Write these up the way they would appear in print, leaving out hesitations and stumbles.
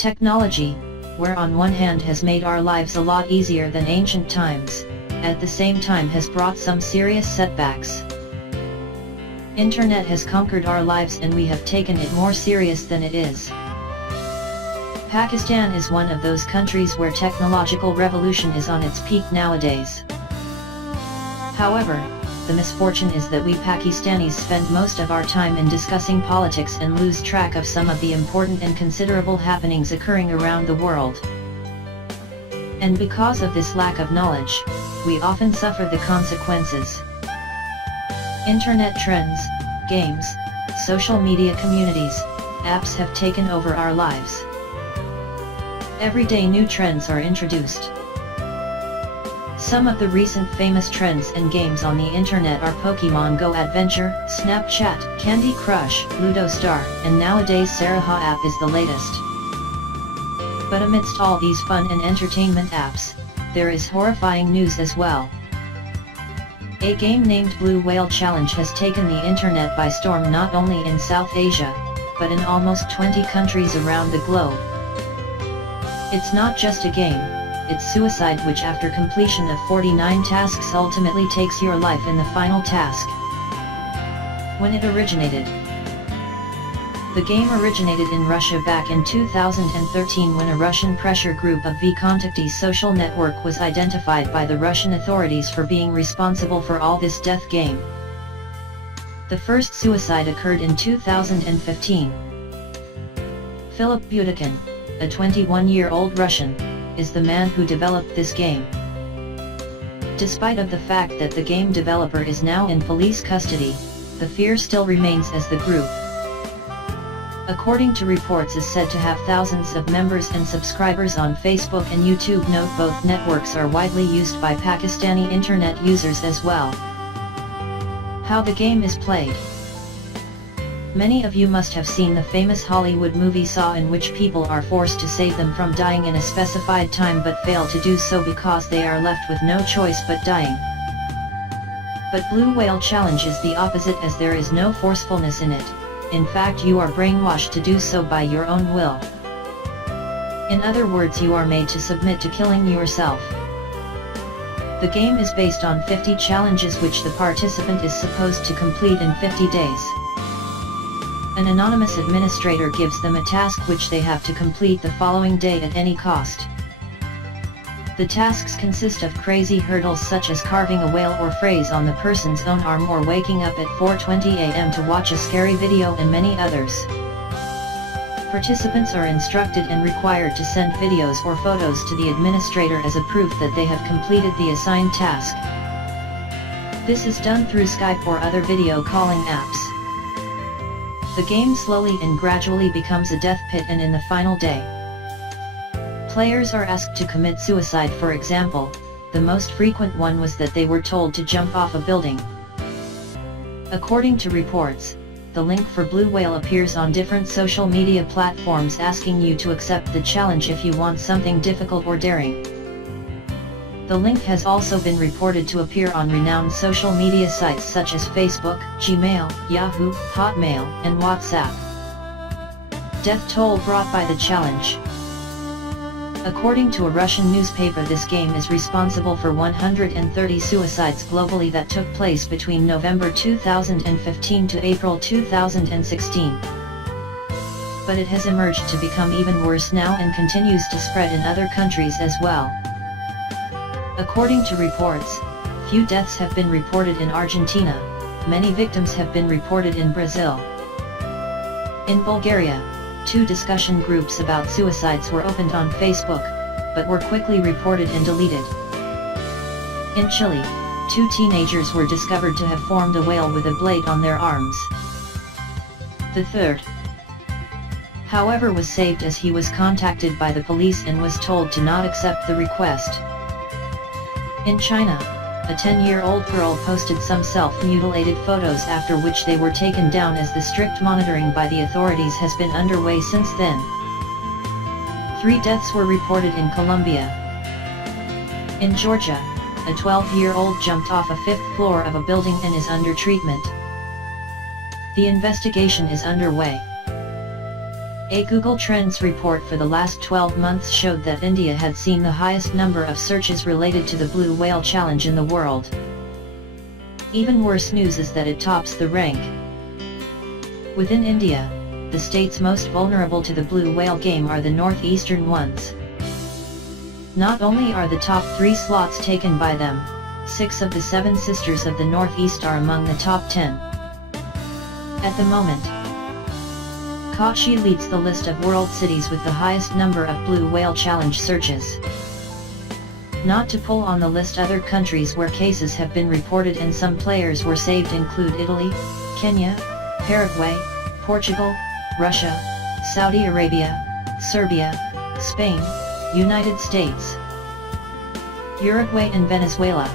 Technology, where on one hand has made our lives a lot easier than ancient times, at the same time has brought some serious setbacks. Internet has conquered our lives and we have taken it more serious than it is. Pakistan is one of those countries where technological revolution is on its peak nowadays. However, the misfortune is that we Pakistanis spend most of our time in discussing politics and lose track of some of the important and considerable happenings occurring around the world. And because of this lack of knowledge, we often suffer the consequences. Internet trends, games, social media communities, apps have taken over our lives. Every day new trends are introduced. Some of the recent famous trends and games on the internet are Pokemon Go Adventure, Snapchat, Candy Crush, Ludo Star, and nowadays Saraha app is the latest. But amidst all these fun and entertainment apps, there is horrifying news as well. A game named Blue Whale Challenge has taken the internet by storm not only in South Asia, but in almost 20 countries around the globe. It's not just a game, it's suicide, which after completion of 49 tasks ultimately takes your life in the final task. When it originated. The game originated in Russia back in 2013 when a Russian pressure group of VKontakte social network was identified by the Russian authorities for being responsible for all this death game. The first suicide occurred in 2015. Philip Butekin, a 21-year-old Russian, is the man who developed this game. Despite of the fact that the game developer is now in police custody, the fear still remains as the group, according to reports, is said to have thousands of members and subscribers on Facebook and YouTube. Note both networks are widely used by Pakistani internet users as well. How the game is played. Many of you must have seen the famous Hollywood movie Saw, in which people are forced to save them from dying in a specified time but fail to do so because they are left with no choice but dying. But Blue Whale Challenge is the opposite, as there is no forcefulness in it. In fact, you are brainwashed to do so by your own will. In other words, you are made to submit to killing yourself. The game is based on 50 challenges which the participant is supposed to complete in 50 days. An anonymous administrator gives them a task which they have to complete the following day at any cost. The tasks consist of crazy hurdles such as carving a whale or phrase on the person's own arm, or waking up at 4:20 a.m. to watch a scary video, and many others. Participants are instructed and required to send videos or photos to the administrator as a proof that they have completed the assigned task. This is done through Skype or other video calling apps. The game slowly and gradually becomes a death pit, and in the final day, players are asked to commit suicide. For example, the most frequent one was that they were told to jump off a building. According to reports, the link for Blue Whale appears on different social media platforms asking you to accept the challenge if you want something difficult or daring. The link has also been reported to appear on renowned social media sites such as Facebook, Gmail, Yahoo, Hotmail, and WhatsApp. Death toll brought by the challenge. According to a Russian newspaper, this game is responsible for 130 suicides globally that took place between November 2015 to April 2016. But it has emerged to become even worse now and continues to spread in other countries as well. According to reports, few deaths have been reported in Argentina, many victims have been reported in Brazil. In Bulgaria, 2 discussion groups about suicides were opened on Facebook, but were quickly reported and deleted. In Chile, 2 teenagers were discovered to have formed a whale with a blade on their arms. The third, however, was saved as he was contacted by the police and was told to not accept the request. In China, a 10-year-old girl posted some self-mutilated photos, after which they were taken down as the strict monitoring by the authorities has been underway since then. 3 deaths were reported in Colombia. In Georgia, a 12-year-old jumped off a 5th floor of a building and is under treatment. The investigation is underway. A Google Trends report for the last 12 months showed that India had seen the highest number of searches related to the blue whale challenge in the world. Even worse news is that it tops the rank. Within India, the states most vulnerable to the blue whale game are the northeastern ones. Not only are the top 3 slots taken by them, 6 of the 7 sisters of the Northeast are among the top 10. At the moment, Kochi leads the list of world cities with the highest number of blue whale challenge searches. Not to pull on the list, other countries where cases have been reported and some players were saved include Italy, Kenya, Paraguay, Portugal, Russia, Saudi Arabia, Serbia, Spain, United States, Uruguay and Venezuela.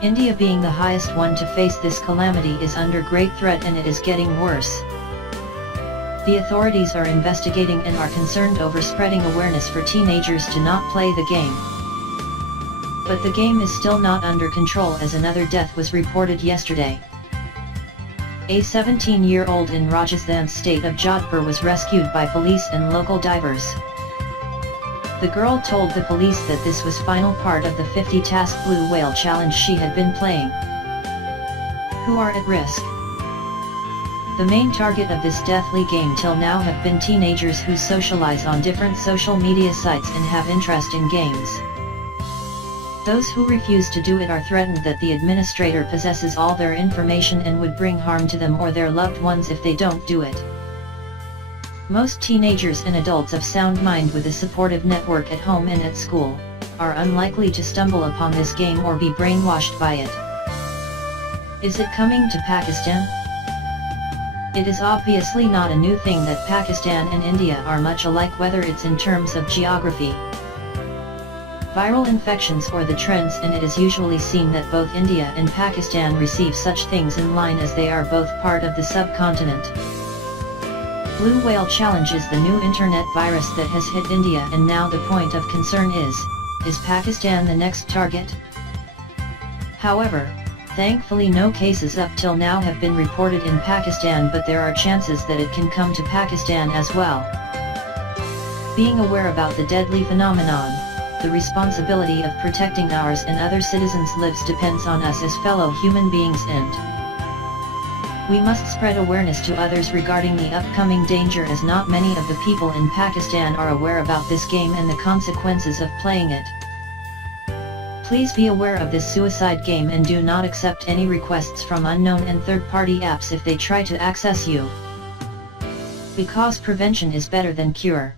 India, being the highest one to face this calamity, is under great threat and it is getting worse. The authorities are investigating and are concerned over spreading awareness for teenagers to not play the game. But the game is still not under control, as another death was reported yesterday. A 17-year-old in Rajasthan's state of Jodhpur was rescued by police and local divers. The girl told the police that this was final part of the 50-task blue whale challenge she had been playing. Who are at risk? The main target of this deathly game till now have been teenagers who socialize on different social media sites and have interest in games. Those who refuse to do it are threatened that the administrator possesses all their information and would bring harm to them or their loved ones if they don't do it. Most teenagers and adults of sound mind with a supportive network at home and at school are unlikely to stumble upon this game or be brainwashed by it. Is it coming to Pakistan? It is obviously not a new thing that Pakistan and India are much alike, whether it's in terms of geography, viral infections or the trends, and it is usually seen that both India and Pakistan receive such things in line as they are both part of the subcontinent. Blue whale challenge is the new internet virus that has hit India, and now the point of concern is Pakistan the next target? However, thankfully no cases up till now have been reported in Pakistan, but there are chances that it can come to Pakistan as well. Being aware about the deadly phenomenon, the responsibility of protecting ours and other citizens' lives depends on us as fellow human beings, and we must spread awareness to others regarding the upcoming danger, as not many of the people in Pakistan are aware about this game and the consequences of playing it. Please be aware of this suicide game and do not accept any requests from unknown and third-party apps if they try to access you, because prevention is better than cure.